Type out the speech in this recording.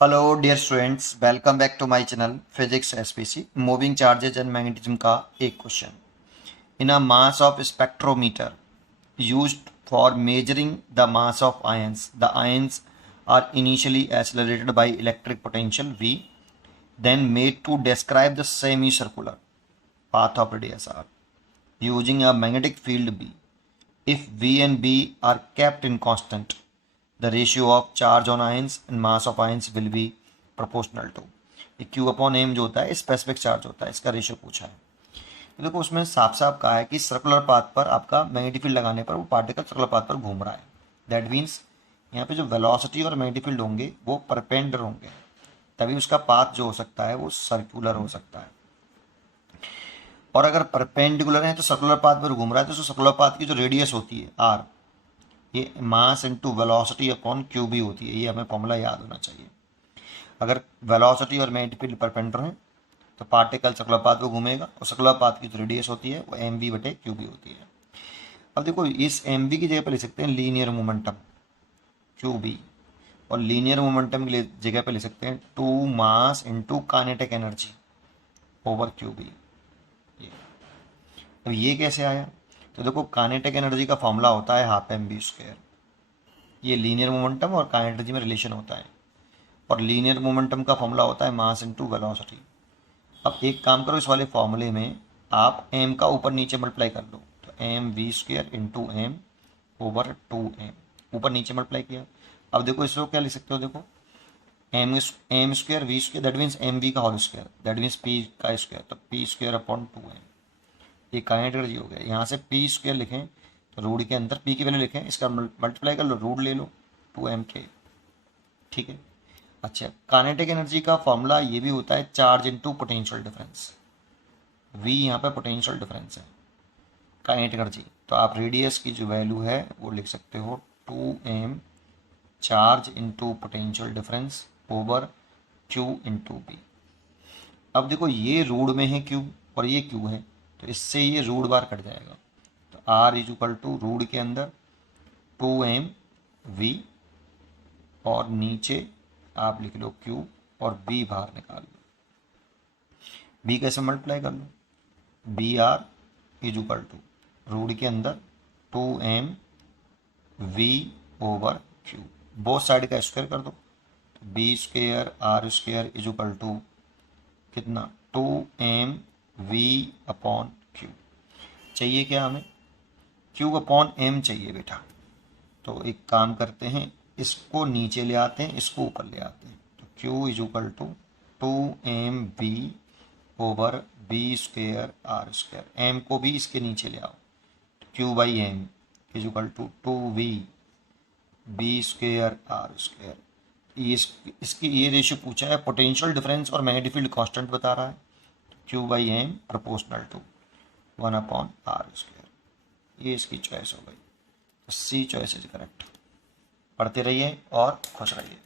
Hello dear students, welcome back to my channel physics SPC. Moving charges and magnetism का एक question. In a mass of spectrometer used for measuring the mass of ions, the ions are initially accelerated by electric potential V, then made to describe the semicircular path of radius r using a magnetic field B. If V and B are kept in constant, the ratio of charge on ions and mass of ions will be proportional to Q upon M जो होता है specific charge होता है, इसका ratio पूछा है। तो देखो उसमें साफ साफ कहा है कि सर्कुलर पाथ पर आपका मैग्नेटिक फील्ड लगाने पर वो पार्टिकल सर्कुलर पाथ पर घूम रहा है। दैट मीन्स यहाँ पे जो वेलोसिटी और मैग्नेटिक फील्ड होंगे वो परपेंडिकुलर होंगे, तभी उसका पाथ जो हो सकता है वो सर्कुलर हो सकता है। और अगर परपेंडिकुलर है तो सर्कुलर पाथ पर घूम रहा है तो सर्कुलर पाथ की जो रेडियस होती है आर, ये mass into velocity upon Q भी होती है। ये हमें फॉर्मूला याद होना चाहिए। अगर वेलोसिटी और मैग्नेटिक फील्ड परपेंडिकुलर है तो पार्टिकल सर्कुलर पाथ पे घूमेगा और सर्कुलर पाथ की जो रेडियस होती है वो एम वी बटे क्यू बी होती है। अब देखो इस एम वी की जगह पर लिख सकते हैं लीनियर मोमेंटम क्यू बी, और लीनियर मोमेंटम की जगह पर लिख सकते हैं two mass into kinetic energy over Q B. अब ये कैसे आया? तो देखो काइनेटिक एनर्जी का फॉर्मूला होता है हाफ एम बी स्क्वायर। ये लीनियर मोमेंटम और काइनेटिक एनर्जी में रिलेशन होता है, और लीनियर मोमेंटम का फॉर्मूला होता है मास इंटू वेलोसिटी। अब एक काम करो, इस वाले फॉर्मूले में आप एम का ऊपर नीचे मल्टीप्लाई कर लो, तो M V square into M over two M, ऊपर नीचे मल्टीप्लाई किया। अब देखो इसको क्या लिख सकते हो, देखो M square V square that means M V का whole square that means P का स्क्वायर, तो P square upon two M. ये काइनेटिक एनर्जी हो गया। यहाँ से पी स्क्वायर लिखें तो रूट के अंदर पी की वैल्यू लिखें, इसका मल्टीप्लाई कर लो, रूट ले लो टू एम के, ठीक है। अच्छा, काइनेटिक एनर्जी का फॉर्मूला ये भी होता है charge into potential difference. V यहाँ पे पोटेंशियल डिफरेंस है, काइनेटिक एनर्जी, तो आप रेडियस की जो वैल्यू है वो लिख सकते हो two M charge into potential difference over Q into B. अब देखो ये रूट में है क्यू और ये क्यू है, तो इससे ये रूट बार कट जाएगा, तो R is equal to root के अंदर टू एम वी और नीचे आप लिख लो क्यू और बी बाहर निकाल लो। बी कैसे मल्टीप्लाई कर लो, B R is equal to root के अंदर two M V over Q, both side का स्क्वायर कर दो, B square R square is equal to कितना, two M V upon Q. चाहिए क्या हमें, क्यू अपॉन एम चाहिए बेटा। तो एक काम करते हैं, इसको नीचे ले आते हैं, इसको ऊपर ले आते हैं, तो Q is equal to two M B over B square R square. M को भी इसके नीचे ले आओ, Q by M is equal to two V B square R square. इसकी ये रेशियो पूछा है, पोटेंशियल डिफरेंस और मैग्नेटिक फील्ड कांस्टेंट बता रहा है, Q by M proportional to one upon R square. ये इसकी चॉइस हो गई, सी चॉइस इज करेक्ट। पढ़ते रहिए और खुश रहिए।